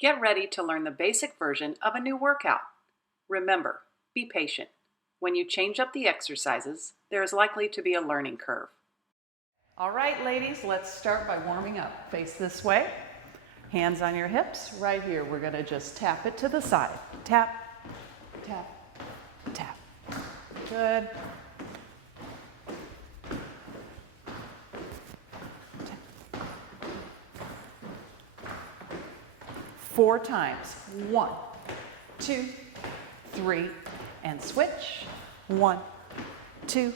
Get ready to learn the basic version of a new workout. Remember, be patient. When you change up the exercises, there is likely to be a learning curve. All right, ladies, let's start by warming up. Face this way, hands on your hips. Right here, we're gonna just tap it to the side. Tap, tap, tap. Good. 4 times. 1, 2, 3, and switch. 1, 2,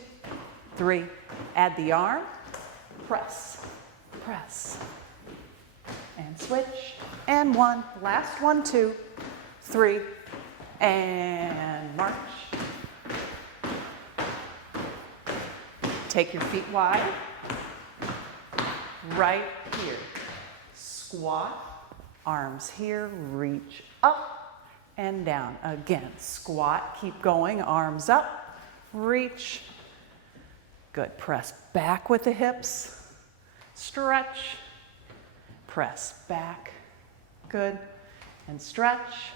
3. Add the arm. Press, press, and switch. And 1. Last 1, 2, 3, and march. Take your feet wide. Right here. Squat. Arms here, reach up and down. Again, squat, keep going, arms up, reach. Good, press back with the hips, stretch, press back, good, and stretch,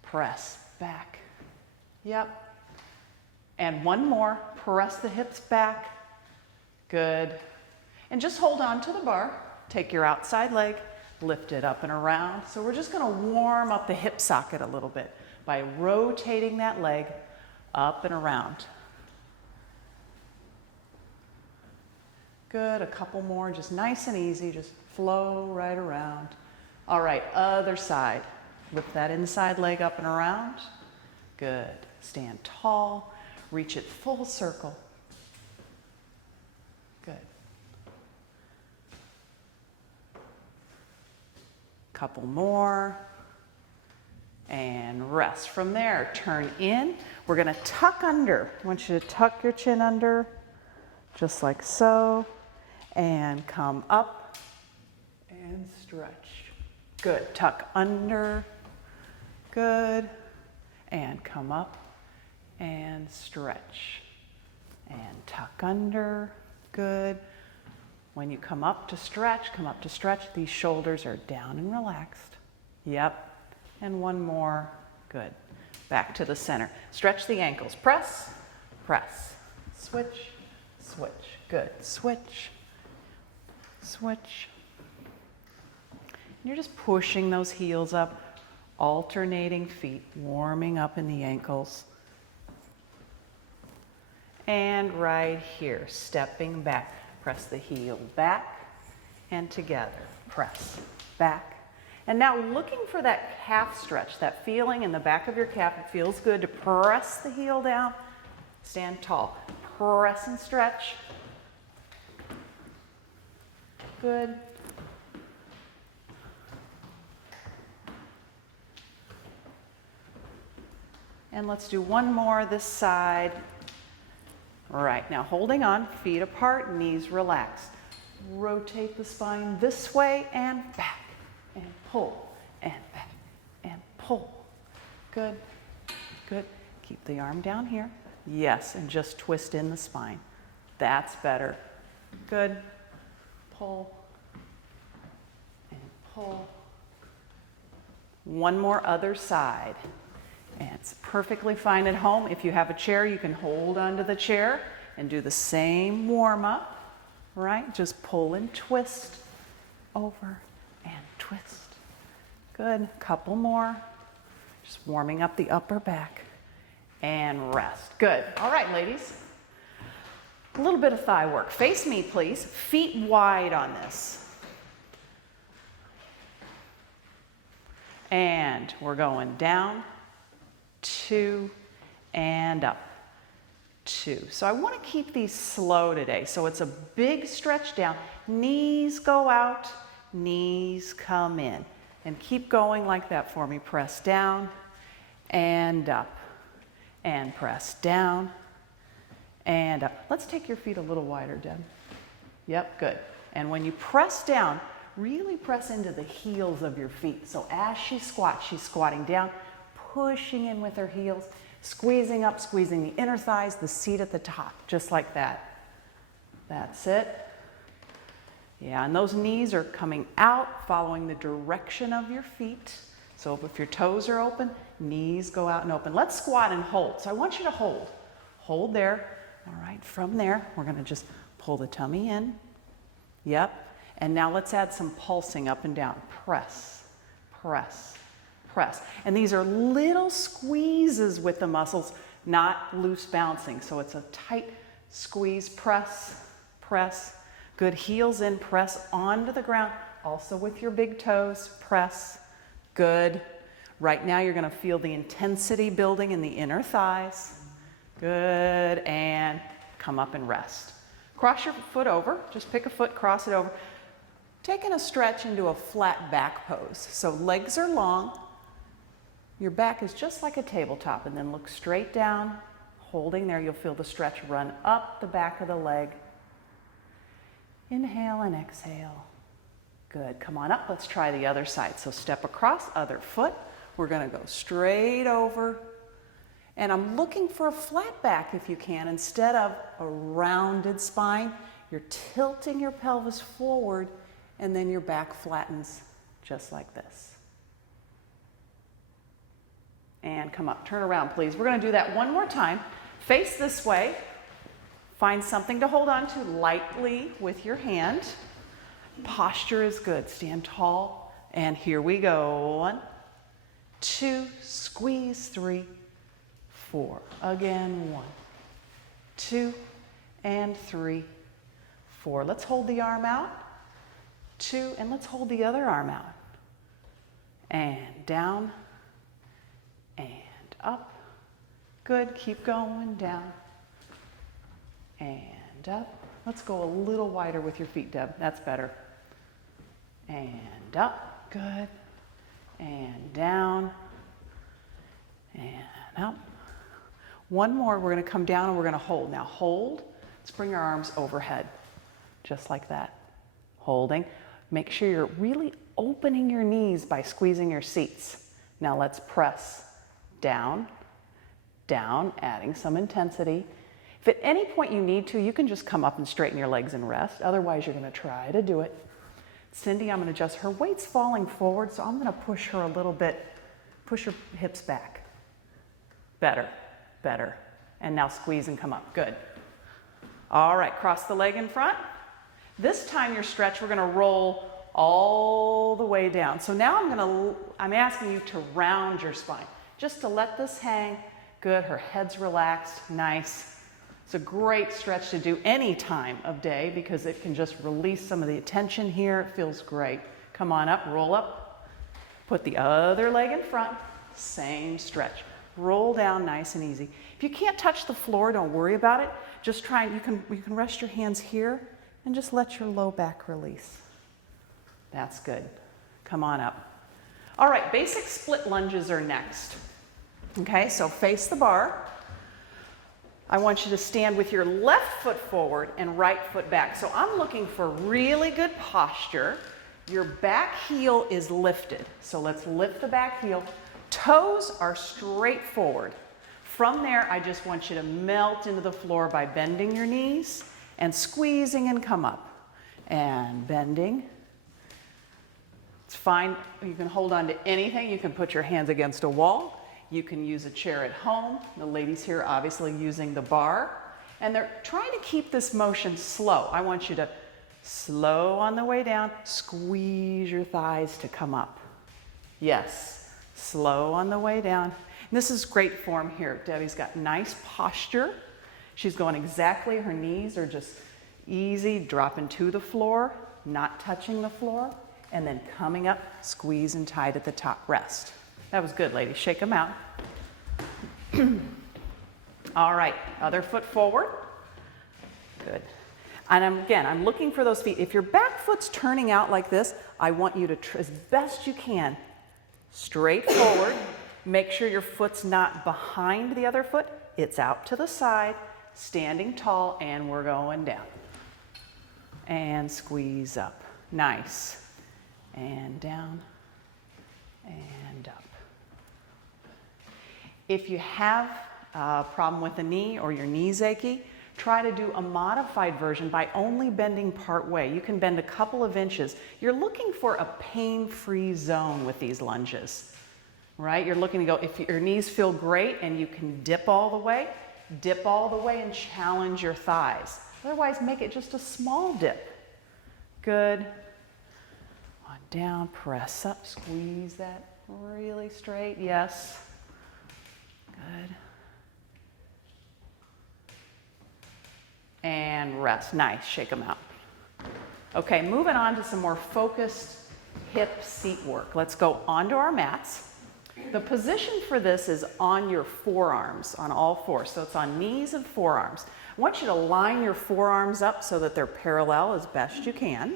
press back, yep. And one more, press the hips back, good. And just hold on to the bar, take your outside leg, lift it up and around. So we're just gonna warm up the hip socket a little bit by rotating that leg up and around. Good, a couple more, just nice and easy, just flow right around. All right, other side. Lift that inside leg up and around. Good, stand tall, reach it full circle. Good. Couple more, and rest. From there, turn in. We're gonna tuck under. I want you to tuck your chin under, just like so, and come up and stretch. Good, tuck under, good, and come up and stretch. And tuck under, good. When you come up to stretch, these shoulders are down and relaxed. Yep, and one more, good. Back to the center. Stretch the ankles, press, press, switch, switch, good. Switch, switch. You're just pushing those heels up, alternating feet, warming up in the ankles. And right here, stepping back. Press the heel back and together. Press back. And now looking for that calf stretch, that feeling in the back of your calf. It feels good to press the heel down. Stand tall. Press and stretch. Good. And let's do one more this side. Right, now holding on, feet apart, knees relaxed. Rotate the spine this way and back, and pull, and back, and pull. Good, good. Keep the arm down here. Yes, and just twist in the spine. That's better. Good. Pull, and pull. One more other side. And it's perfectly fine at home. If you have a chair, you can hold onto the chair and do the same warm up, right? Just pull and twist, over and twist. Good, couple more. Just warming up the upper back and rest. Good, all right, ladies. A little bit of thigh work. Face me, please. Feet wide on this. And we're going down, 2, and up, 2. So I want to keep these slow today. So it's a big stretch down. Knees go out, knees come in. And keep going like that for me. Press down and up. And press down and up. Let's take your feet a little wider, Deb. Yep, good. And when you press down, really press into the heels of your feet. So as she squats, she's squatting down, pushing in with her heels, squeezing up, squeezing the inner thighs, the seat at the top, just like that. That's it. Yeah, and those knees are coming out, following the direction of your feet. So if your toes are open, knees go out and open. Let's squat and hold. So I want you to hold. Hold there. All right, from there, we're going to just pull the tummy in. Yep. And now let's add some pulsing up and down. Press, press, press. And these are little squeezes with the muscles, not loose bouncing. So it's a tight squeeze, press, press. Good, heels in, press onto the ground. Also with your big toes, press. Good. Right now you're going to feel the intensity building in the inner thighs. Good, and come up and rest. Cross your foot over, just pick a foot, cross it over. Taking a stretch into a flat back pose. So legs are long, your back is just like a tabletop, and then look straight down, holding there. You'll feel the stretch run up the back of the leg. Inhale and exhale. Good, come on up, let's try the other side. So step across, other foot. We're gonna go straight over. And I'm looking for a flat back if you can. Instead of a rounded spine, you're tilting your pelvis forward, and then your back flattens just like this. And come up, turn around please. We're gonna do that one more time. Face this way. Find something to hold on to lightly with your hand. Posture is good, stand tall. And here we go, 1, 2, squeeze, 3, 4. Again, 1, 2, and 3, 4. Let's hold the arm out. 2, and let's hold the other arm out. And down, and up. Good, keep going, down, and up. Let's go a little wider with your feet, Deb. That's better. And up, good. And down, and up. One more, we're gonna come down and we're gonna hold. Now hold, let's bring our arms overhead, just like that. Holding. Make sure you're really opening your knees by squeezing your seats. Now let's press down, down, adding some intensity. If at any point you need to, you can just come up and straighten your legs and rest. Otherwise, you're gonna try to do it. Cindy, I'm gonna adjust. Her weight's falling forward, so I'm gonna push her a little bit, push her hips back. Better, better. And now squeeze and come up, good. All right, cross the leg in front. This time your stretch, we're gonna roll all the way down. So now I'm asking you to round your spine, just to let this hang. Good, her head's relaxed, nice. It's a great stretch to do any time of day because it can just release some of the tension here. It feels great. Come on up, roll up. Put the other leg in front, same stretch. Roll down nice and easy. If you can't touch the floor, don't worry about it. Just try, you can rest your hands here and just let your low back release. That's good. Come on up. All right, basic split lunges are next. Okay, so face the bar. I want you to stand with your left foot forward and right foot back. So I'm looking for really good posture. Your back heel is lifted. So let's lift the back heel. Toes are straight forward. From there, I just want you to melt into the floor by bending your knees and squeezing and come up. And bending. It's fine. You can hold on to anything. You can put your hands against a wall. You can use a chair at home. The ladies here are obviously using the bar. And they're trying to keep this motion slow. I want you to slow on the way down. Squeeze your thighs to come up. Yes, slow on the way down. And this is great form here. Debbie's got nice posture. She's going exactly, her knees are just easy, dropping to the floor, not touching the floor, and then coming up, squeeze and tight at the top, rest. That was good, ladies. Shake them out. All right, other foot forward. Good. And I'm looking for those feet. If your back foot's turning out like this, I want you to, as best you can, straight forward. Make sure your foot's not behind the other foot. It's out to the side, standing tall, and we're going down. And squeeze up. Nice. And down. And up. If you have a problem with the knee or your knee's achy, try to do a modified version by only bending part way. You can bend a couple of inches. You're looking for a pain-free zone with these lunges, right? You're looking to go, if your knees feel great and you can dip all the way and challenge your thighs. Otherwise, make it just a small dip. Good. On down, press up, squeeze that really straight. Yes. Good. And rest. Nice. Shake them out. Okay, moving on to some more focused hip seat work. Let's go onto our mats. The position for this is on your forearms, on all fours. So it's on knees and forearms. I want you to line your forearms up so that they're parallel as best you can.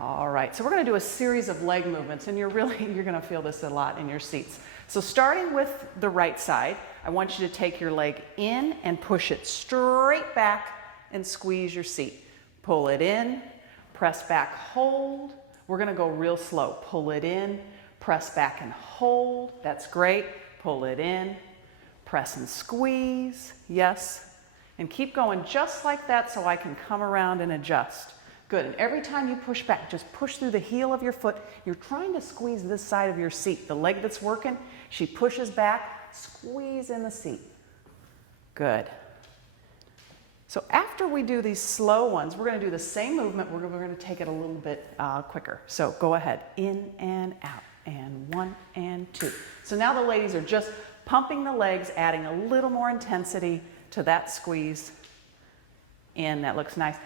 All right, so we're going to do a series of leg movements, and you're going to feel this a lot in your seats. So starting with the right side, I want you to take your leg in and push it straight back and squeeze your seat. Pull it in, press back, hold. We're going to go real slow. Pull it in, press back and hold. That's great. Pull it in, press and squeeze. Yes. And keep going just like that so I can come around and adjust. Good. And every time you push back, just push through the heel of your foot. You're trying to squeeze this side of your seat. The leg that's working, she pushes back, squeeze in the seat. Good. So after we do these slow ones, we're going to do the same movement. We're going to take it a little bit quicker. So go ahead. In and out. And 1 and 2. So now the ladies are just pumping the legs, adding a little more intensity to that squeeze. In. That looks nice.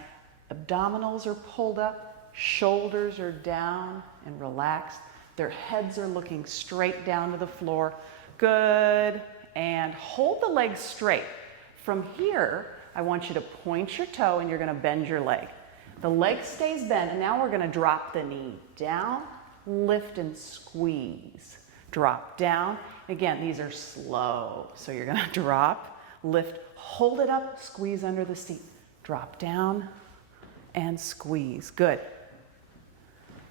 Abdominals are pulled up, shoulders are down and relaxed. Their heads are looking straight down to the floor. Good. And hold the legs straight. From here, I want you to point your toe and you're going to bend your leg. The leg stays bent, and now we're going to drop the knee down, lift and squeeze. Drop down. Again, these are slow. So you're going to drop, lift, hold it up, squeeze under the seat. Drop down and squeeze. Good.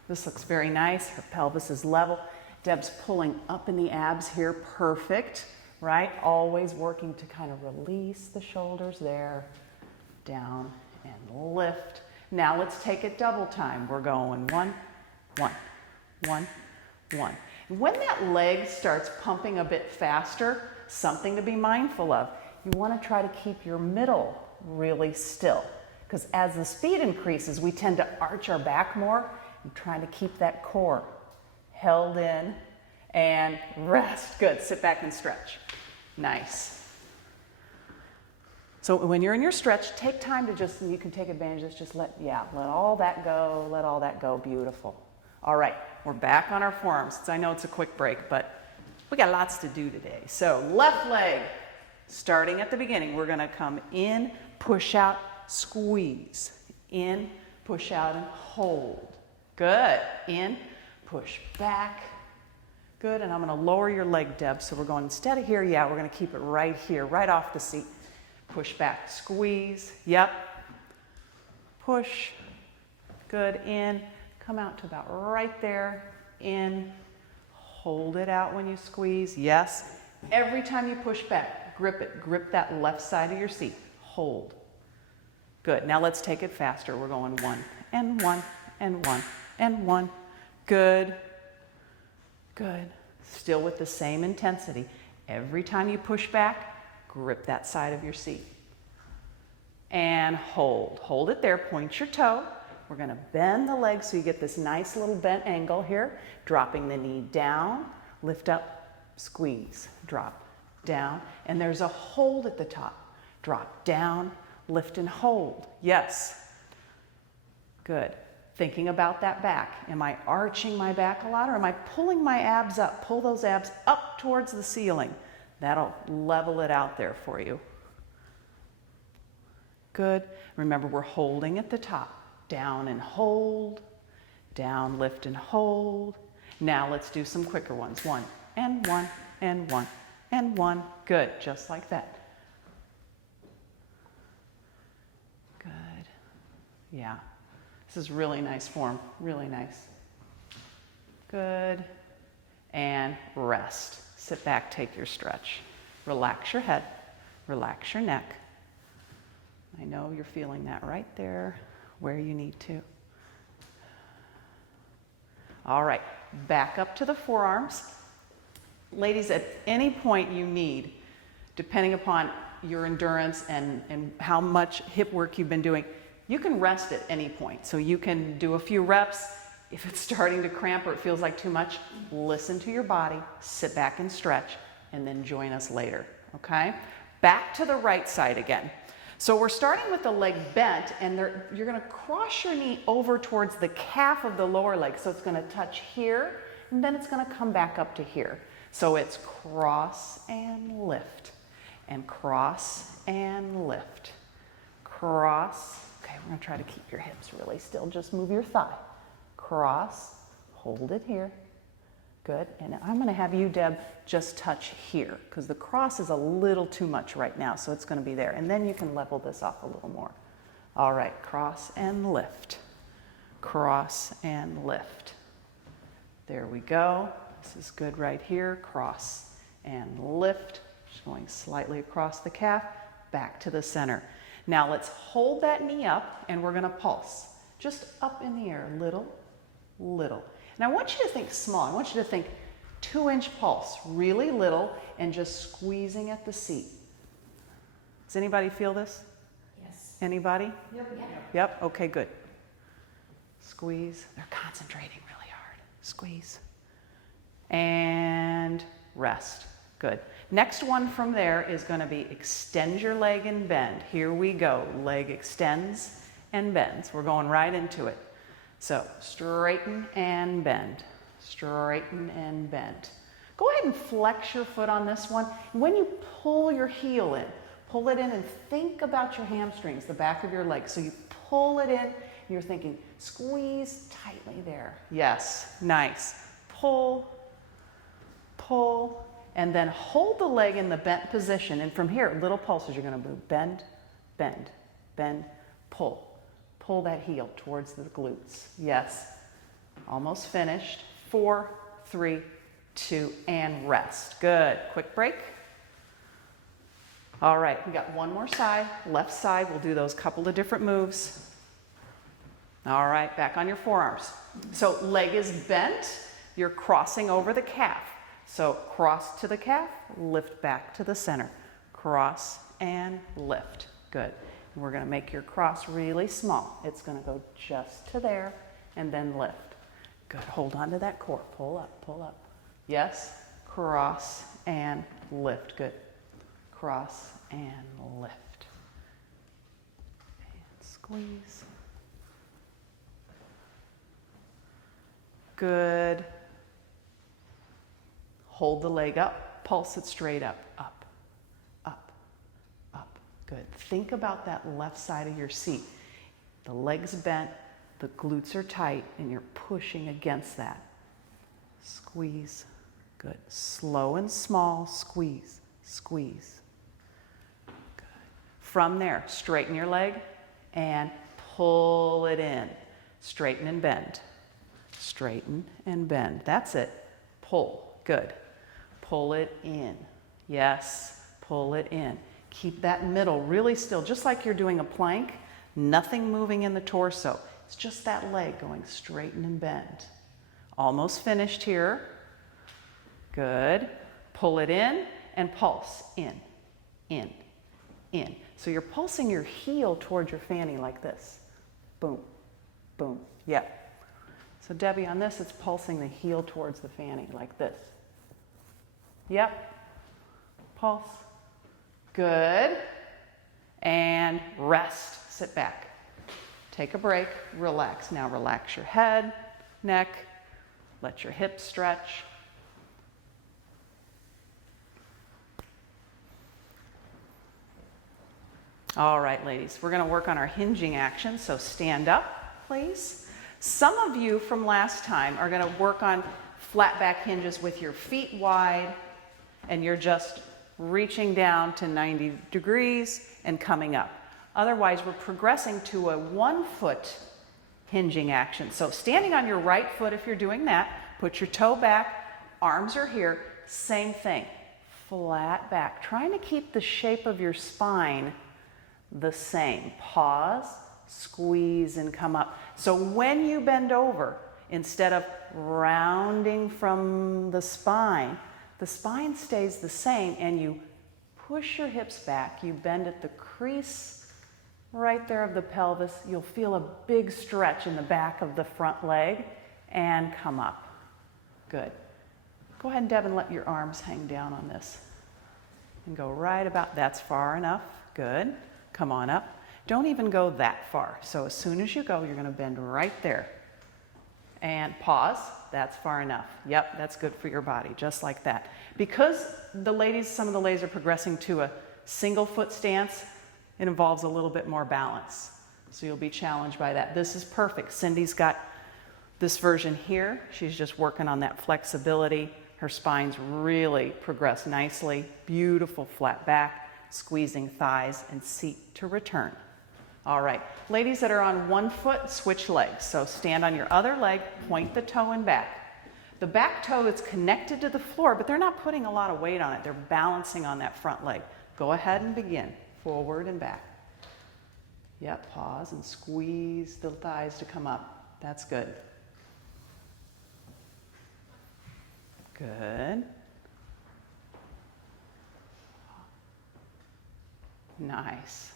This looks very nice. Her pelvis is level. Deb's pulling up in the abs here. Perfect. Right? Always working to kind of release the shoulders there. Down and lift. Now let's take it double time. We're going 1, 1, 1, 1. When that leg starts pumping a bit faster, something to be mindful of. You want to try to keep your middle really still. Because as the speed increases, we tend to arch our back more. I'm trying to keep that core held in and rest. Good. Sit back and stretch. Nice. So when you're in your stretch, take time to just, you can take advantage of this, just let all that go, let all that go. Beautiful. All right, we're back on our forearms. I know it's a quick break, but we got lots to do today. So left leg, starting at the beginning, we're going to come in, push out, squeeze. In, push out, and hold. Good. In, push back. Good. And I'm going to lower your leg, Deb. So we're going, instead of here, we're going to keep it right here, right off the seat. Push back, squeeze. Yep. Push. Good. In. Come out to about right there. In. Hold it out when you squeeze. Yes. Every time you push back, grip it. Grip that left side of your seat. Hold. Good. Now let's take it faster. We're going 1 and 1 and 1 and 1. Good. Good. Still with the same intensity. Every time you push back, grip that side of your seat. And hold. Hold it there. Point your toe. We're going to bend the leg so you get this nice little bent angle here. Dropping the knee down. Lift up. Squeeze. Drop. Down. And there's a hold at the top. Drop down. Lift and hold. Yes. Good. Thinking about that back. Am I arching my back a lot, or am I pulling my abs up? Pull those abs up towards the ceiling. That'll level it out there for you. Good. Remember, we're holding at the top. Down and hold. Down, lift and hold. Now let's do some quicker ones. 1 and 1 and 1 and 1. Good. Just like that. Yeah, this is really nice form, really nice. Good. And rest. Sit back, take your stretch. Relax your head, relax your neck. I know you're feeling that right there where you need to. All right, back up to the forearms. Ladies, at any point you need, depending upon your endurance and how much hip work you've been doing, you can rest at any point. So you can do a few reps. If it's starting to cramp or it feels like too much, listen to your body, sit back and stretch, and then join us later, okay? Back to the right side again. So we're starting with the leg bent, and you're gonna cross your knee over towards the calf of the lower leg. So it's gonna touch here, and then it's gonna come back up to here. So it's cross and lift, and cross and lift, cross. Okay, we're gonna try to keep your hips really still. Just move your thigh. Cross, hold it here. Good, and I'm gonna have you, Deb, just touch here, because the cross is a little too much right now, so it's gonna be there. And then you can level this off a little more. All right, cross and lift. Cross and lift. There we go. This is good right here. Cross and lift. Just going slightly across the calf, back to the center. Now let's hold that knee up, and we're gonna pulse. Just up in the air, little, little. And I want you to think small. I want you to think 2-inch pulse, really little, and just squeezing at the seat. Does anybody feel this? Yes. Anybody? Yep. Yep, okay, good. Squeeze. They're concentrating really hard. Squeeze. And rest. Good. Next one from there is going to be extend your leg and bend. Here we go. Leg extends and bends. We're going right into it. So straighten and bend. Straighten and bend. Go ahead and flex your foot on this one. When you pull your heel in, pull it in and think about your hamstrings, the back of your leg. So you pull it in, and you're thinking, squeeze tightly there. Yes, nice. Pull, pull, and then hold the leg in the bent position. And from here, little pulses, you're gonna move, bend, bend, bend, pull. Pull that heel towards the glutes. Yes, almost finished. 4, 3, 2, and rest. Good, quick break. All right, we got one more side, left side. We'll do those couple of different moves. All right, back on your forearms. So leg is bent, you're crossing over the calf. So cross to the calf, lift back to the center. Cross and lift, good. And we're gonna make your cross really small. It's gonna go just to there and then lift. Good, hold on to that core, pull up, pull up. Yes, cross and lift, good. Cross and lift. And squeeze. Good. Hold the leg up, pulse it straight up, up, up, up. Good. Think about that left side of your seat. The leg's bent, the glutes are tight, and you're pushing against that. Squeeze. Good. Slow and small, squeeze, squeeze. Good. From there, straighten your leg and pull it in. Straighten and bend. Straighten and bend. That's it. Pull. Good. Pull it in. Yes. Pull it in. Keep that middle really still, just like you're doing a plank. Nothing moving in the torso. It's just that leg going straighten and bend. Almost finished here. Good. Pull it in and pulse. In, in, in. So you're pulsing your heel towards your fanny like this. Boom, boom. Yep. So Debbie, on this, it's pulsing the heel towards the fanny like this. Yep. Pulse. Good. And rest. Sit back. Take a break. Relax. Now relax your head, neck. Let your hips stretch. All right, ladies, we're going to work on our hinging action. So stand up, please. Some of you from last time are going to work on flat back hinges with your feet wide, and you're just reaching down to 90 degrees and coming up. Otherwise, we're progressing to a 1-foot hinging action. So standing on your right foot, if you're doing that, put your toe back, arms are here, same thing, flat back. Trying to keep the shape of your spine the same. Pause, squeeze, and come up. So when you bend over, instead of rounding from the spine stays the same, and you push your hips back. You bend at the crease right there of the pelvis. You'll feel a big stretch in the back of the front leg, and come up. Good. Go ahead, Deb, and let your arms hang down on this. And go right about, that's far enough. Good. Come on up. Don't even go that far. So as soon as you go, you're going to bend right there. And pause. That's far enough. Yep, that's good for your body, just like that. Because the ladies, some of the ladies are progressing to a single foot stance, it involves a little bit more balance. So you'll be challenged by that. This is perfect. Cindy's got this version here. She's just working on that flexibility. Her spine's really progressed nicely. Beautiful flat back, squeezing thighs, and seat to return. All right, ladies that are on one foot, switch legs. So stand on your other leg, point the toe and back. The back toe is connected to the floor, but they're not putting a lot of weight on it. They're balancing on that front leg. Go ahead and begin, forward and back. Yep, pause and squeeze the thighs to come up. That's good. Good. Nice.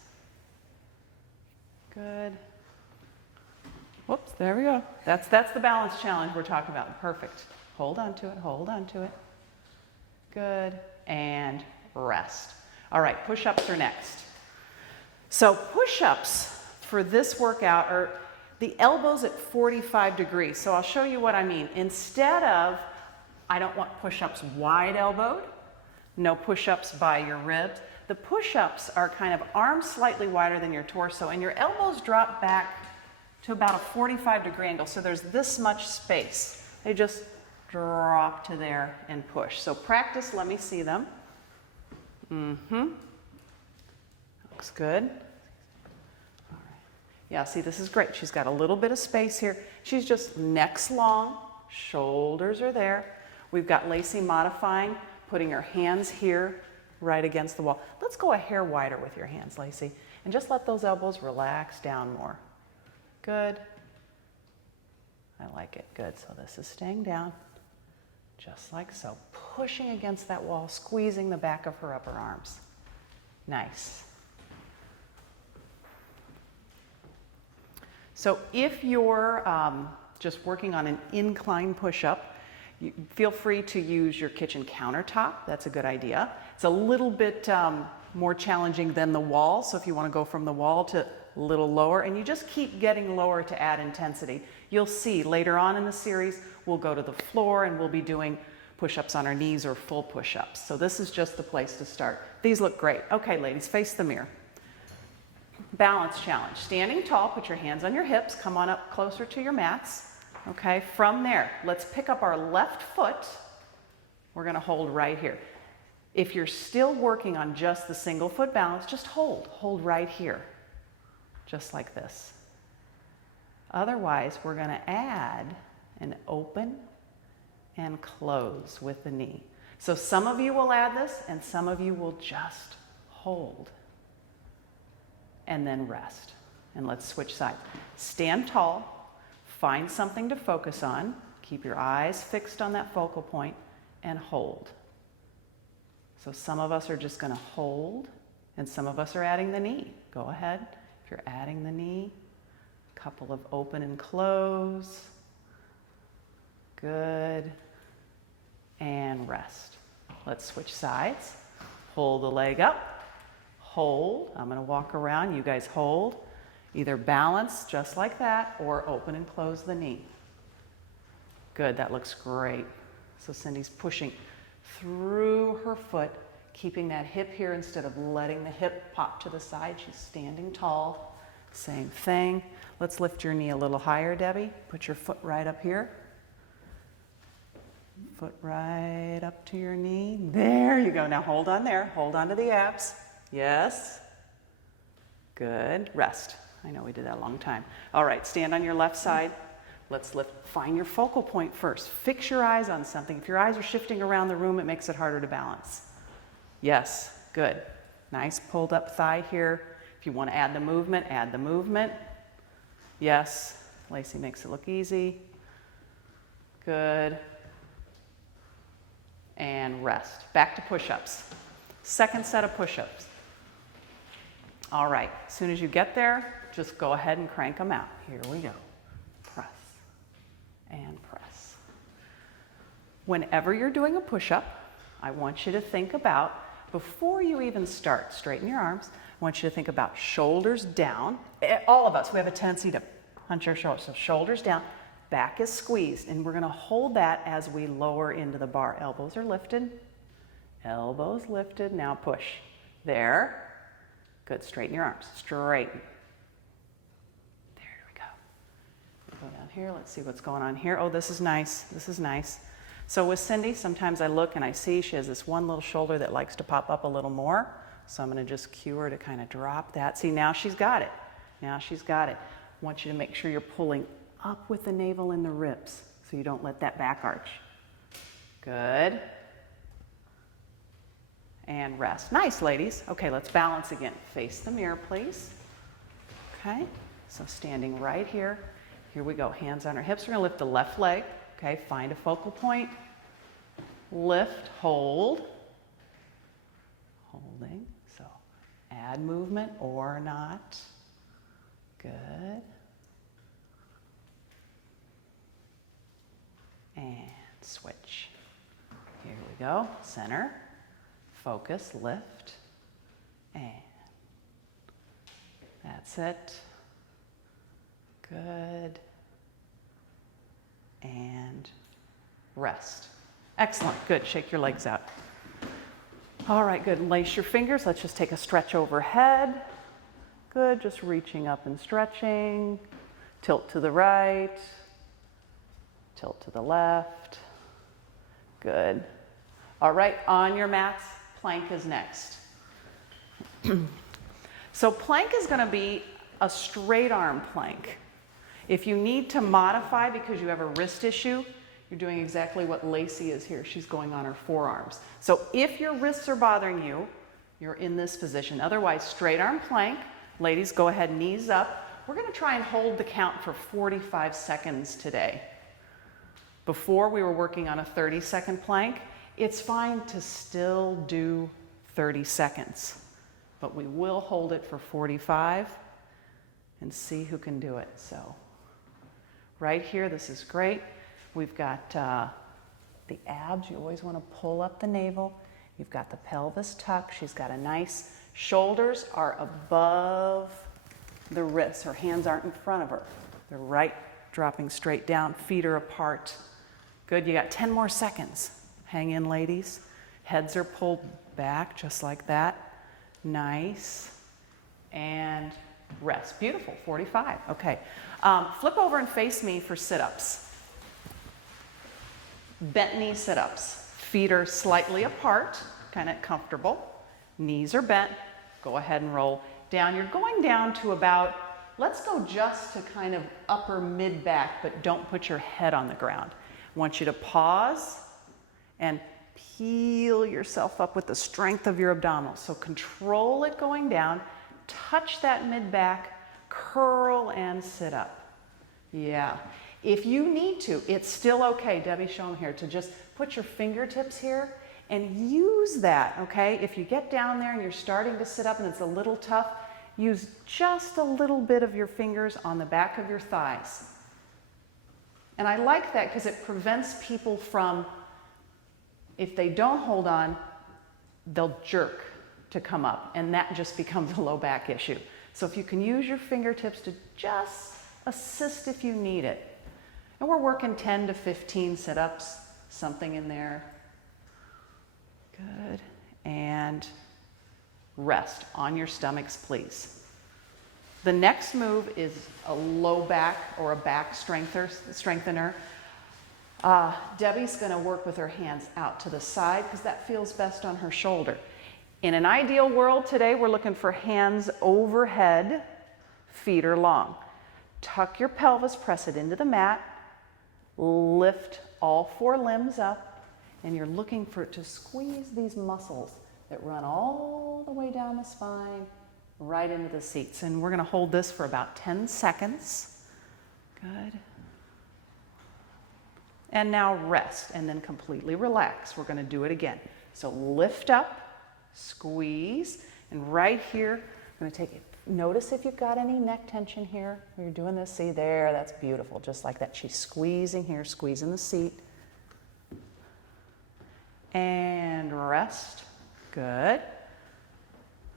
Good. Whoops, there we go. That's the balance challenge we're talking about. Perfect. Hold on to it, hold on to it. Good. And rest. All right, push-ups are next. So push-ups for this workout are the elbows at 45 degrees. So I'll show you what I mean. Instead of, I don't want push-ups wide elbowed, no push-ups by your ribs. The push-ups are kind of arms slightly wider than your torso, and your elbows drop back to about a 45-degree angle. So there's this much space. They just drop to there and push. So practice, let me see them. Looks good. All right. Yeah, see, this is great. She's got a little bit of space here. She's just neck's long, shoulders are there. We've got Lacey modifying, putting her hands here right against the wall. Let's go a hair wider with your hands, Lacey, and just let those elbows relax down more. Good. I like it. Good. So this is staying down, just like so. Pushing against that wall, squeezing the back of her upper arms. Nice. So if you're just working on an incline push-up, feel free to use your kitchen countertop. That's a good idea. It's a little bit more challenging than the wall. So if you want to go from the wall to a little lower, and you just keep getting lower to add intensity, you'll see later on in the series, we'll go to the floor and we'll be doing push-ups on our knees or full push-ups. So this is just the place to start. These look great. Okay, ladies, face the mirror. Balance challenge. Standing tall, put your hands on your hips, come on up closer to your mats. Okay, from there, let's pick up our left foot. We're going to hold right here. If you're still working on just the single foot balance, just hold right here, just like this. Otherwise, we're going to add an open and close with the knee. So some of you will add this, and some of you will just hold and then rest. And let's switch sides. Stand tall. Find something to focus on. Keep your eyes fixed on that focal point and hold. So some of us are just going to hold, and some of us are adding the knee. Go ahead. If you're adding the knee, a couple of open and close. Good. And rest. Let's switch sides. Pull the leg up. Hold. I'm going to walk around. You guys hold. Either balance just like that or open and close the knee. Good, that looks great. So Cindy's pushing through her foot, keeping that hip here instead of letting the hip pop to the side. She's standing tall. Same thing. Let's lift your knee a little higher, Debbie. Put your foot right up here. Foot right up to your knee. There you go. Now hold on there. Hold on to the abs. Yes. Good. Rest. I know we did that a long time. All right, stand on your left side. Let's lift. Find your focal point first. Fix your eyes on something. If your eyes are shifting around the room, it makes it harder to balance. Yes, good. Nice pulled up thigh here. If you want to add the movement, add the movement. Yes, Lacey makes it look easy. Good. And rest. Back to push-ups. Second set of push-ups. All right, as soon as you get there, just go ahead and crank them out. Here we go. Press and press. Whenever you're doing a push-up, I want you to think about, before you even start, straighten your arms, I want you to think about shoulders down. All of us, we have a tendency to hunch our shoulders. So shoulders down, back is squeezed, and we're gonna hold that as we lower into the bar. Elbows are lifted, elbows lifted, now push. There, good, straighten your arms, straighten. There we go. Go down here, let's see what's going on here. Oh, this is nice, this is nice. So with Cindy, sometimes I look and I see she has this one little shoulder that likes to pop up a little more. So I'm gonna just cue her to kind of drop that. See, now she's got it. Now she's got it. I want you to make sure you're pulling up with the navel and the ribs so you don't let that back arch. Good. And rest. Nice, ladies. Okay, let's balance again. Face the mirror, please. Okay, so standing right here. Here we go, hands on our hips. We're gonna lift the left leg. Okay, find a focal point. Lift, hold. Holding, so add movement or not. Good. And switch. Here we go, center. Focus, lift, and that's it. Good. And rest. Excellent, good, shake your legs out. All right, good, lace your fingers. Let's just take a stretch overhead. Good, just reaching up and stretching. Tilt to the right, tilt to the left. Good. All right, on your mats, plank is next. So plank is gonna be a straight arm plank. If you need to modify because you have a wrist issue, you're doing exactly what Lacey is here. She's going on her forearms. So if your wrists are bothering you, you're in this position. Otherwise, straight arm plank. Ladies, go ahead, knees up. We're gonna try and hold the count for 45 seconds today. Before we were working on a 30-second plank. It's fine to still do 30 seconds, but we will hold it for 45 and see who can do it. So right here, this is great. We've got the abs. You always want to pull up the navel. You've got the pelvis tucked. She's got a nice, shoulders are above the wrists. Her hands aren't in front of her. They're right, dropping straight down. Feet are apart. Good, you got 10 more seconds. Hang in, ladies. Heads are pulled back, just like that. Nice. And rest. Beautiful, 45. Okay. Flip over and face me for sit-ups. Bent knee sit-ups. Feet are slightly apart, kind of comfortable. Knees are bent. Go ahead and roll down. You're going down to about, let's go just to kind of upper mid-back, but don't put your head on the ground. I want you to pause and peel yourself up with the strength of your abdominals. So control it going down, touch that mid-back, curl and sit up. Yeah. If you need to, it's still okay, Debbie, show them here, to just put your fingertips here and use that, okay? If you get down there and you're starting to sit up and it's a little tough, use just a little bit of your fingers on the back of your thighs. And I like that because it prevents people from, if they don't hold on, they'll jerk to come up, and that just becomes a low back issue. So if you can use your fingertips to just assist if you need it. And we're working 10 to 15 sit-ups, something in there. Good. And rest on your stomachs, please. The next move is a low back or a back strengthener. Debbie's going to work with her hands out to the side because that feels best on her shoulder. In an ideal world today, we're looking for hands overhead, feet are long. Tuck your pelvis, press it into the mat, lift all four limbs up, and you're looking for it to squeeze these muscles that run all the way down the spine, right into the seats. And we're going to hold this for about 10 seconds. Good. And now rest and then completely relax. We're going to do it again. So lift up, squeeze, and right here, I'm going to take it. Notice if you've got any neck tension here when you're doing this. See there, that's beautiful. Just like that. She's squeezing here, squeezing the seat. And rest. Good.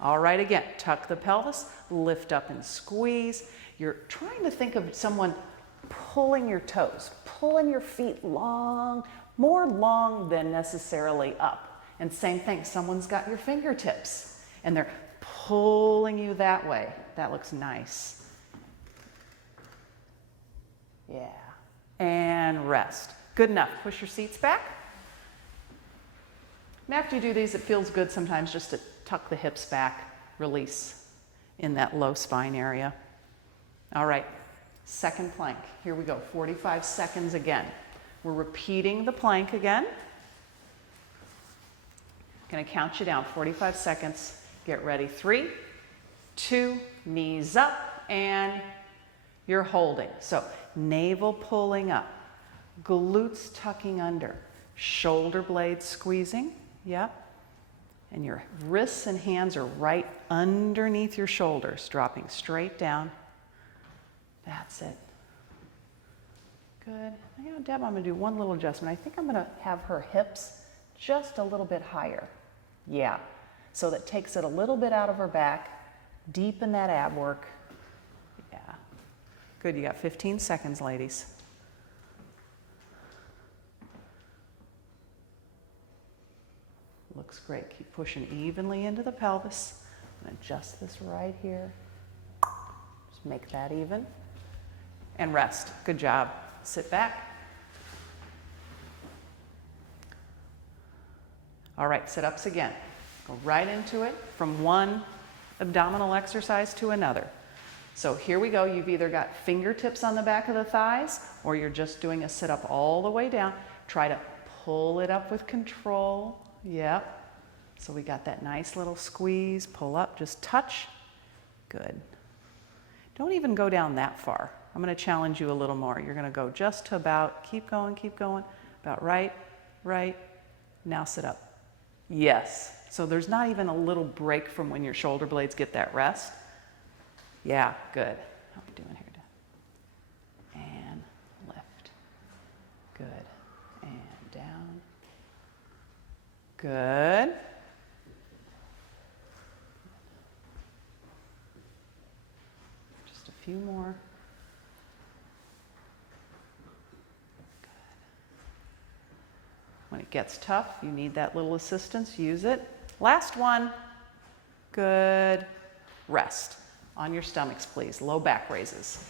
All right, again, tuck the pelvis, lift up and squeeze. You're trying to think of someone pulling your toes, pulling your feet long, more long than necessarily up. And same thing, someone's got your fingertips and they're pulling you that way. That looks nice. Yeah. And rest. Good enough. Push your seats back. And after you do these, it feels good sometimes just to tuck the hips back, release in that low spine area. All right, second plank. Here we go, 45 seconds again. We're repeating the plank again. Gonna count you down, 45 seconds. Get ready, 3, 2, knees up, and you're holding. So navel pulling up, glutes tucking under, shoulder blades squeezing, yep. And your wrists and hands are right underneath your shoulders, dropping straight down. That's it. Good. You know, Deb, I'm going to do one little adjustment. I think I'm going to have her hips just a little bit higher. Yeah. So that takes it a little bit out of her back. Deepen that ab work. Yeah. Good. You got 15 seconds, ladies. Looks great. Keep pushing evenly into the pelvis. I'm going to adjust this right here. Just make that even. And rest. Good job. Sit back. All right, sit-ups again. Go right into it from one abdominal exercise to another. So here we go. You've either got fingertips on the back of the thighs or you're just doing a sit-up all the way down. Try to pull it up with control. Yep. So we got that nice little squeeze, pull up, just touch. Good. Don't even go down that far. I'm going to challenge you a little more. You're going to go just to about, keep going, about right, right. Now sit up. Yes. So there's not even a little break from when your shoulder blades get that rest. Yeah, good. How are we doing here, Deb? And lift. Good. And down. Good. Just a few more. Good. When it gets tough, you need that little assistance, use it. Last one. Good. Rest. On your stomachs, please. Low back raises.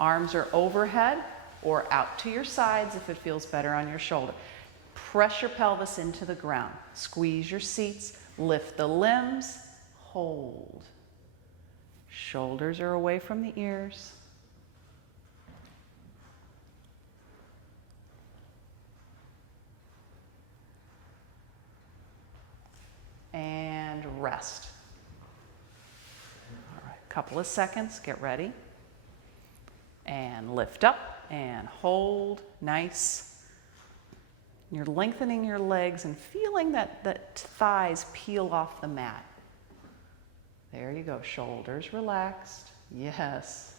Arms are overhead or out to your sides if it feels better on your shoulder. Press your pelvis into the ground. Squeeze your seats. Lift the limbs. Hold. Shoulders are away from the ears. And rest. All right, couple of seconds, get ready. And lift up and hold, nice. You're lengthening your legs and feeling that thighs peel off the mat. There you go, shoulders relaxed, yes.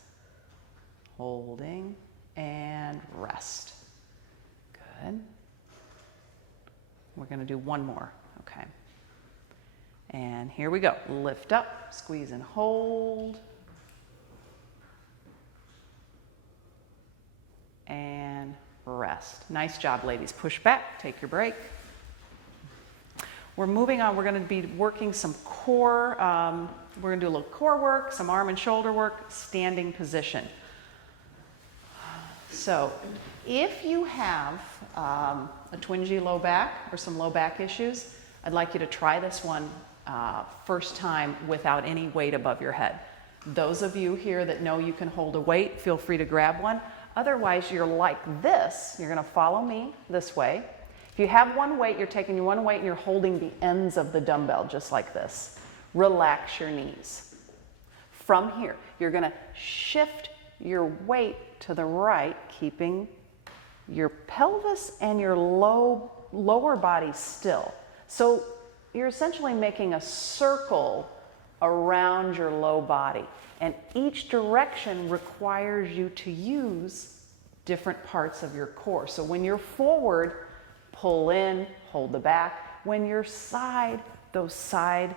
Holding and rest. Good. We're gonna do one more, okay. And here we go. Lift up, squeeze and hold. And rest. Nice job, ladies. Push back, take your break. We're moving on. We're going to be working some core. We're going to do a little core work, some arm and shoulder work, standing position. So if you have a twingy low back or some low back issues, I'd like you to try this one first time without any weight above your head. Those of you here that know you can hold a weight, feel free to grab one. Otherwise, you're like this. You're going to follow me this way. If you have one weight, you're taking your one weight and you're holding the ends of the dumbbell just like this. Relax your knees. From here, you're going to shift your weight to the right, keeping your pelvis and your lower body still. So you're essentially making a circle around your low body, and each direction requires you to use different parts of your core. So when you're forward, pull in, hold the back. When you're side, those side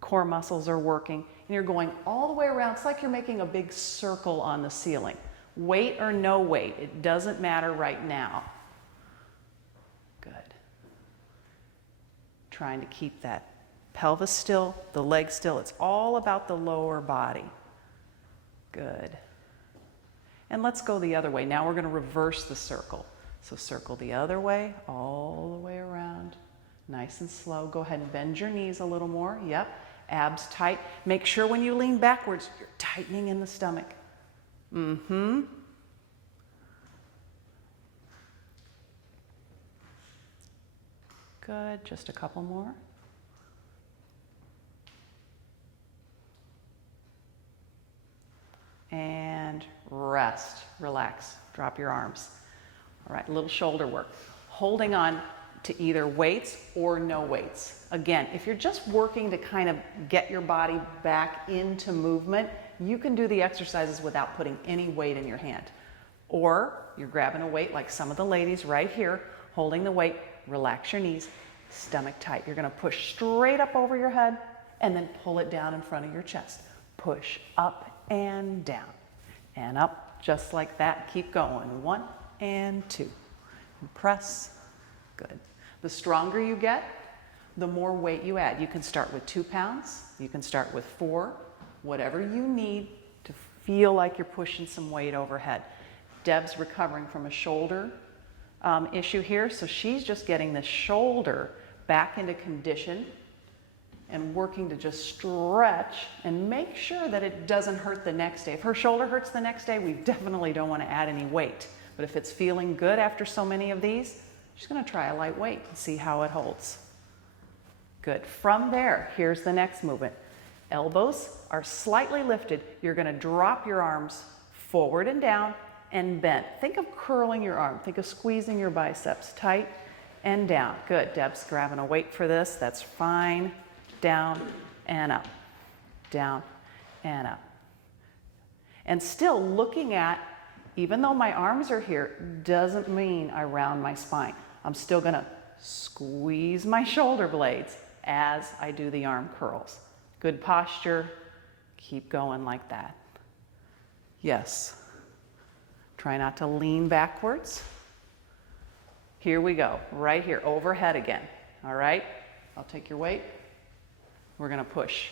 core muscles are working, and you're going all the way around. It's like you're making a big circle on the ceiling. Weight or no weight, it doesn't matter right now. Good. Trying to keep that pelvis still, the legs still. It's all about the lower body. Good. And let's go the other way. Now we're going to reverse the circle. So circle the other way, all the way around. Nice and slow. Go ahead and bend your knees a little more. Yep. Abs tight. Make sure when you lean backwards, you're tightening in the stomach. Mm-hmm. Good. Just a couple more. And rest. Relax. Drop your arms. All right, a little shoulder work. Holding on to either weights or no weights. Again, if you're just working to kind of get your body back into movement, you can do the exercises without putting any weight in your hand. Or you're grabbing a weight like some of the ladies right here, holding the weight, relax your knees, stomach tight. You're gonna push straight up over your head and then pull it down in front of your chest. Push up and down and up just like that. Keep going. 1 and 2. And press. Good. The stronger you get, the more weight you add. You can start with 2 pounds. You can start with 4. Whatever you need to feel like you're pushing some weight overhead. Deb's recovering from a shoulder issue here, so she's just getting the shoulder back into condition and working to just stretch and make sure that it doesn't hurt the next day. If her shoulder hurts the next day, we definitely don't want to add any weight. But if it's feeling good after so many of these, she's going to try a light weight and see how it holds. Good. From there, here's the next movement. Elbows are slightly lifted. You're going to drop your arms forward and down and bent. Think of curling your arm. Think of squeezing your biceps tight and down. Good. Deb's grabbing a weight for this. That's fine. Down and up. Down and up. And still looking at, even though my arms are here, doesn't mean I round my spine. I'm still going to squeeze my shoulder blades as I do the arm curls. Good posture. Keep going like that. Yes. Try not to lean backwards. Here we go. Right here. Overhead again. All right? I'll take your weight. We're going to push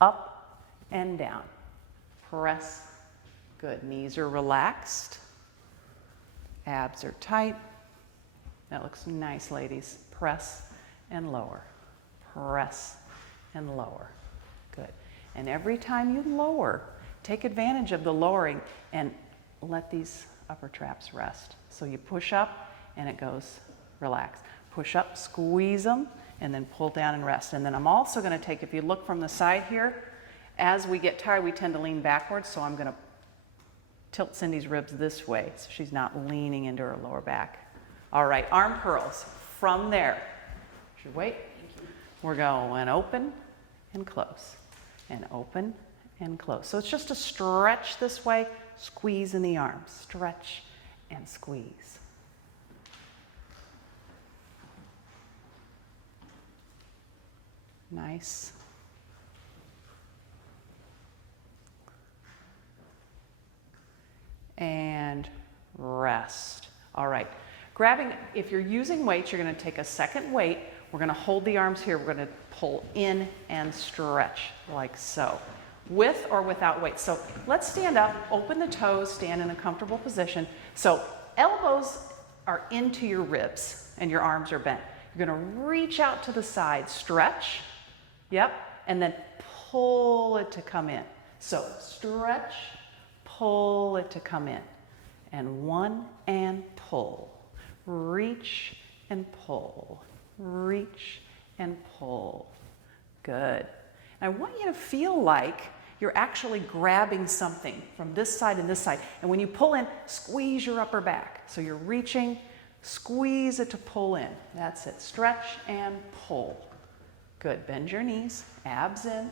up and down. Press. Good. Knees are relaxed. Abs are tight. That looks nice, ladies. Press and lower. Press and lower. Good. And every time you lower, take advantage of the lowering and let these upper traps rest. So you push up and it goes relax. Push up, squeeze them, and then pull down and rest. And then I'm also going to take, if you look from the side here, as we get tired, we tend to lean backwards. So I'm going to tilt Cindy's ribs this way so she's not leaning into her lower back. All right, arm curls. From there, should wait. We're going open and close, and open and close. So it's just a stretch this way, squeeze in the arms, stretch and squeeze. Nice. And rest. All right. Grabbing, if you're using weights, you're going to take a second weight. We're going to hold the arms here. We're going to pull in and stretch like so, with or without weight. So let's stand up, open the toes, stand in a comfortable position. So elbows are into your ribs and your arms are bent. You're going to reach out to the side, stretch, yep, and then pull it to come in. So stretch, pull it to come in, and one and pull. Reach and pull. Reach and pull. Good. And I want you to feel like you're actually grabbing something from this side and this side. And when you pull in, squeeze your upper back. So you're reaching, squeeze it to pull in. That's it. Stretch and pull. Good. Bend your knees, abs in.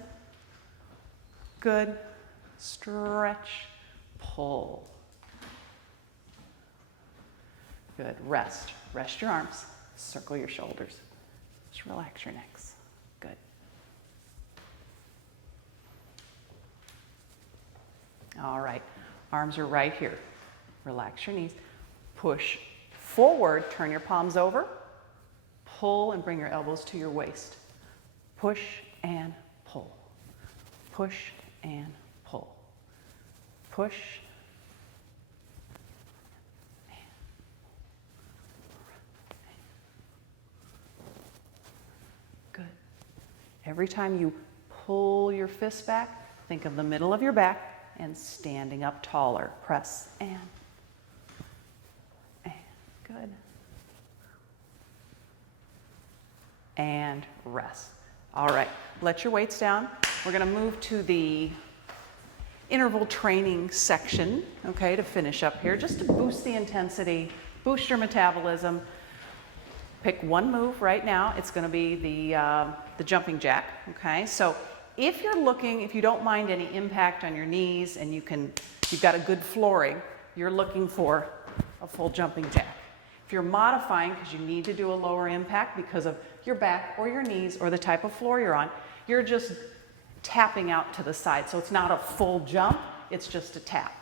Good. Stretch, pull. Good. Rest. Rest your arms. Circle your shoulders. Just relax your necks. Good. All right. Arms are right here. Relax your knees. Push forward. Turn your palms over. Pull and bring your elbows to your waist. Push and pull. Push and pull. Push. Good. Every time you pull your fist back, think of the middle of your back and standing up taller. Press and good. And rest. All right, let your weights down. We're going to move to the interval training section, okay, to finish up here, just to boost the intensity, boost your metabolism. Pick one move right now. It's going to be the jumping jack, okay? So if you don't mind any impact on your knees and you've got a good flooring, you're looking for a full jumping jack. If you're modifying because you need to do a lower impact because of your back or your knees or the type of floor you're on, you're just tapping out to the side. So it's not a full jump, it's just a tap.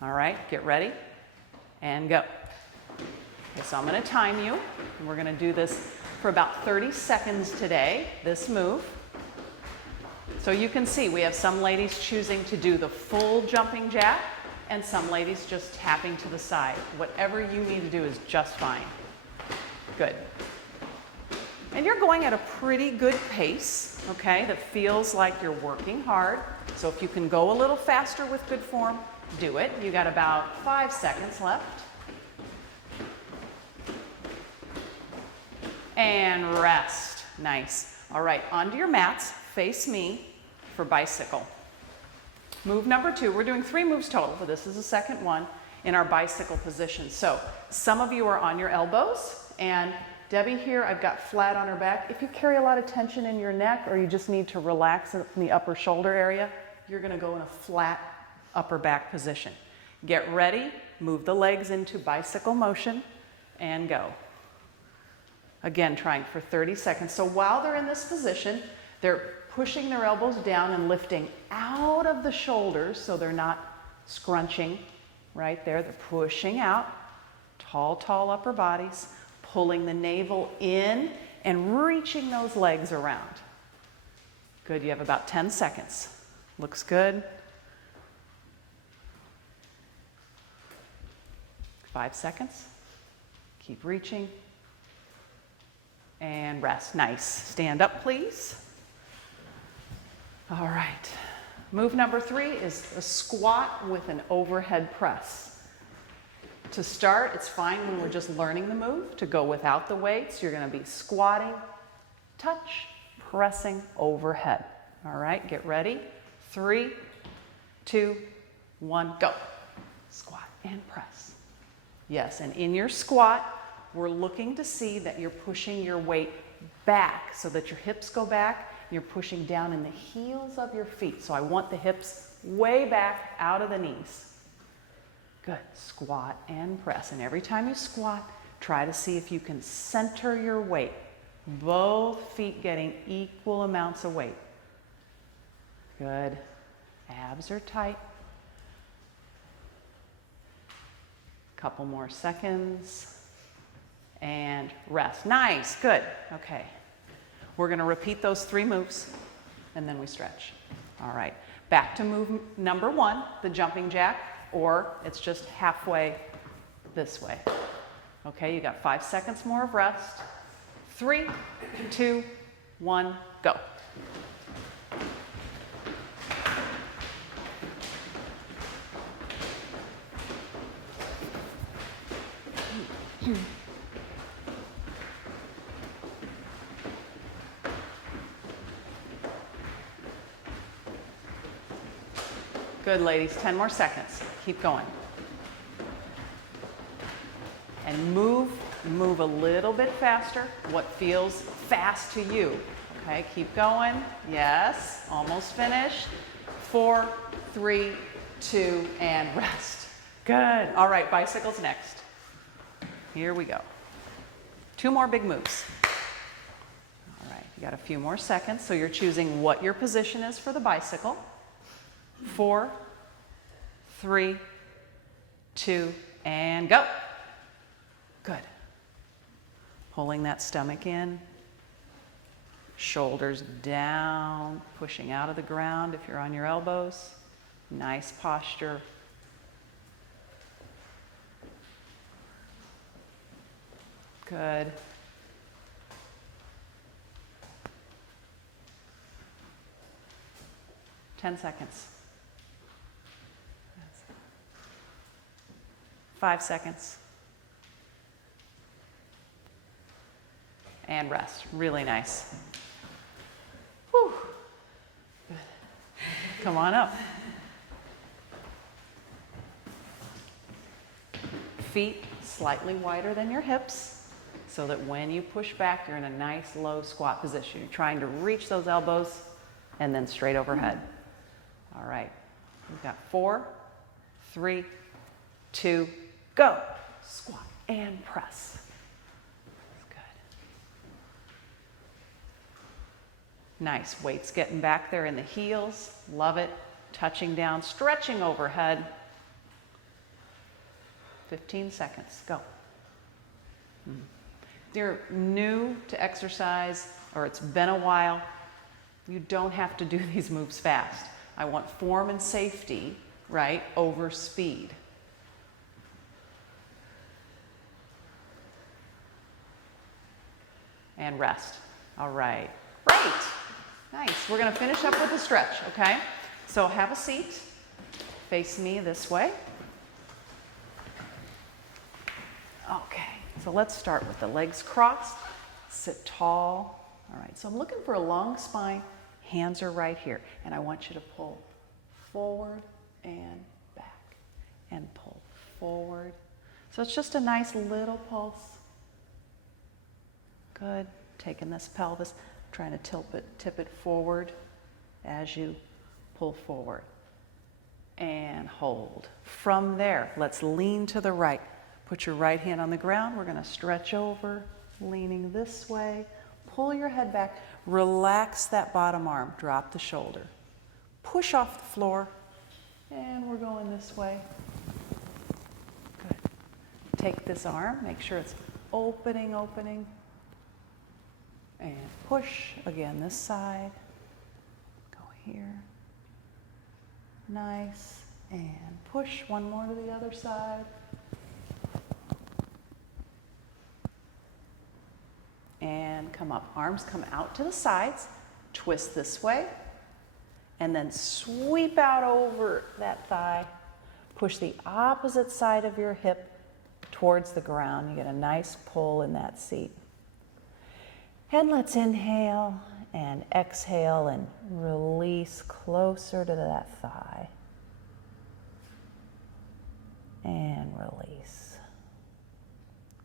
All right, get ready and go. Okay, so I'm going to time you, and we're going to do this for about 30 seconds today, this move. So you can see we have some ladies choosing to do the full jumping jack and some ladies just tapping to the side. Whatever you need to do is just fine. Good. And you're going at a pretty good pace, okay, that feels like you're working hard. So if you can go a little faster with good form, do it. You got about 5 seconds left. And rest. Nice. All right, onto your mats. Face me for bicycle. Move number 2. We're doing 3 moves total, but this is the second one in our bicycle position. So some of you are on your elbows, and Debbie here, I've got flat on her back. If you carry a lot of tension in your neck or you just need to relax in the upper shoulder area, you're going to go in a flat upper back position. Get ready, move the legs into bicycle motion, and go. Again, trying for 30 seconds. So while they're in this position, they're pushing their elbows down and lifting out of the shoulders so they're not scrunching right there. They're pushing out, tall upper bodies, pulling the navel in and reaching those legs around. Good, you have about 10 seconds. Looks good. 5 seconds. Keep reaching. And rest. Nice. Stand up, please. All right. Move number 3 is a squat with an overhead press. To start, it's fine when we're just learning the move. To go without the weights, you're going to be squatting, touch, pressing overhead. All right, get ready. 3, 2, 1, go. Squat and press. Yes, and in your squat, we're looking to see that you're pushing your weight back so that your hips go back. You're pushing down in the heels of your feet. So I want the hips way back out of the knees. Good. Squat and press. And every time you squat, try to see if you can center your weight. Both feet getting equal amounts of weight. Good. Abs are tight. Couple more seconds. And rest. Nice. Good. Okay. We're going to repeat those 3 moves, and then we stretch. All right. Back to move number 1, the jumping jack, or it's just halfway this way. Okay, you got 5 seconds more of rest. 3, 2, 1, go. Good, ladies. 10 more seconds. Keep going. And move a little bit faster. What feels fast to you. Okay, keep going. Yes, almost finished. 4, 3, 2, and rest. Good. All right, bicycles next. Here we go. 2 more big moves. All right, you got a few more seconds. So you're choosing what your position is for the bicycle. 4, 3, 2, and go. Good. Pulling that stomach in. Shoulders down, pushing out of the ground if you're on your elbows. Nice posture. Good. Ten seconds. 5 seconds. And rest. Really nice. Whew. Good. Come on up. Feet slightly wider than your hips so that when you push back, you're in a nice low squat position. You're trying to reach those elbows and then straight overhead. All right. We've got 4, 3, 2, go. Squat and press. Nice, weights getting back there in the heels, love it. Touching down, stretching overhead. 15 seconds, go. If you're new to exercise or it's been a while, you don't have to do these moves fast. I want form and safety, right, over speed. And rest. All right, great. Nice. We're going to finish up with a stretch, okay? So have a seat. Face me this way. Okay. So let's start with the legs crossed. Sit tall. All right. So I'm looking for a long spine. Hands are right here. And I want you to pull forward and back. And pull forward. So it's just a nice little pulse. Good. Taking this pelvis. Trying to tip it forward as you pull forward. And hold. From there, let's lean to the right. Put your right hand on the ground. We're going to stretch over, leaning this way. Pull your head back. Relax that bottom arm. Drop the shoulder. Push off the floor. And we're going this way. Good. Take this arm. Make sure it's opening. And push again this side. Go here. Nice. And push one more to the other side. And come up. Arms come out to the sides. Twist this way. And then sweep out over that thigh. Push the opposite side of your hip towards the ground. You get a nice pull in that seat. And let's inhale and exhale and release closer to that thigh. And release.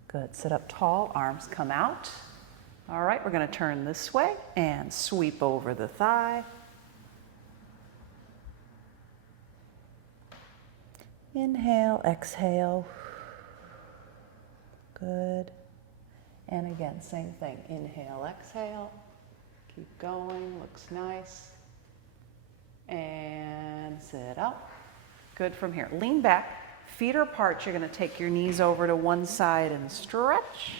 Good. Sit up tall, arms come out. All right, we're going to turn this way and sweep over the thigh. Inhale, exhale. Good. And again, same thing. Inhale, exhale. Keep going, looks nice. And sit up. Good from here. Lean back, feet are apart. You're going to take your knees over to one side and stretch.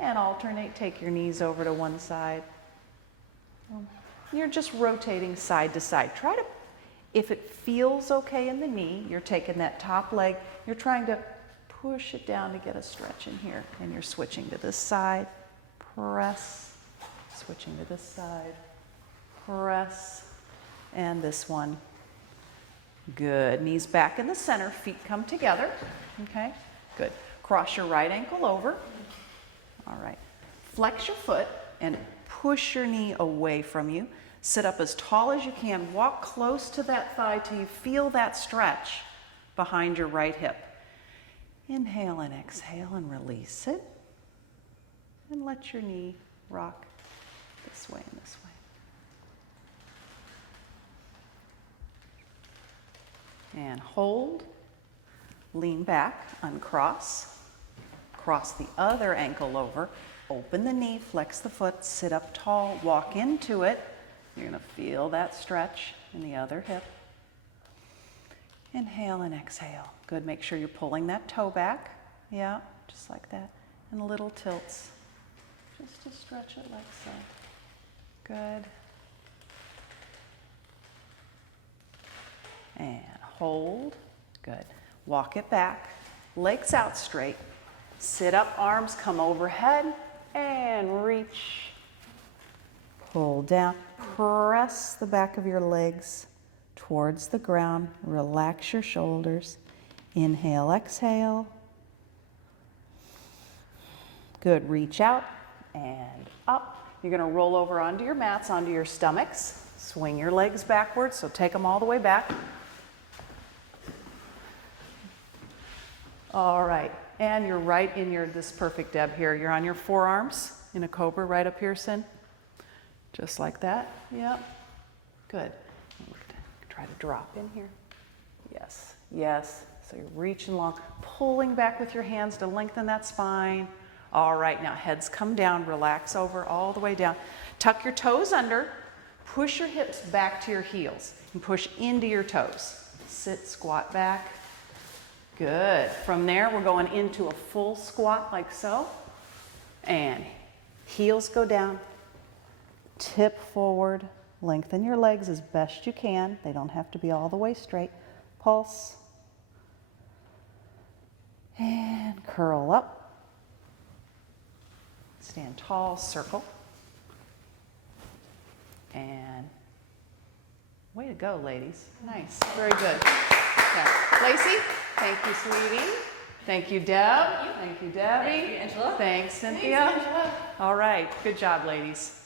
And alternate, take your knees over to one side. You're just rotating side to side. Try to, if it feels okay in the knee, you're taking that top leg, you're trying to push it down to get a stretch in here. And you're switching to this side, press, switching to this side, press, and this one. Good. Knees back in the center, feet come together. Okay, good. Cross your right ankle over. All right. Flex your foot and push your knee away from you. Sit up as tall as you can. Walk close to that thigh till you feel that stretch behind your right hip. Inhale and exhale and release it. And let your knee rock this way and this way. And hold. Lean back, uncross. Cross the other ankle over. Open the knee, flex the foot, sit up tall, walk into it. You're going to feel that stretch in the other hip. Inhale and exhale. Good. Make sure you're pulling that toe back. Yeah, just like that. And little tilts. Just to stretch it like so. Good. And hold. Good. Walk it back. Legs out straight. Sit up, arms come overhead. And reach. Pull down. Press the back of your legs towards the ground. Relax your shoulders. Inhale, exhale. Good. Reach out and up. You're going to roll over onto your mats, onto your stomachs. Swing your legs backwards, so take them all the way back. All right. And you're right in this perfect Deb here. You're on your forearms in a cobra right up here, Sin. Just like that. Yep. Good. Try to drop in here. Yes. Yes. So you're reaching long, pulling back with your hands to lengthen that spine. All right. Now heads come down. Relax over all the way down. Tuck your toes under. Push your hips back to your heels and push into your toes. Sit, squat back. Good. From there, we're going into a full squat like so. And heels go down. Tip forward. Lengthen your legs as best you can. They don't have to be all the way straight. Pulse. And curl up. Stand tall, circle. And way to go, ladies. Nice. Very good. Okay. Lacey, thank you, sweetie. Thank you, Deb. Thank you, Debbie. Thank you, Angela. Thanks, Cynthia. Thanks, Angela. All right. Good job, ladies.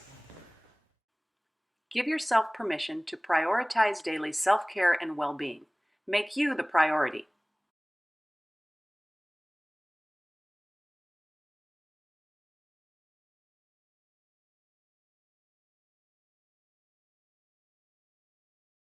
Give yourself permission to prioritize daily self-care and well-being. Make you the priority.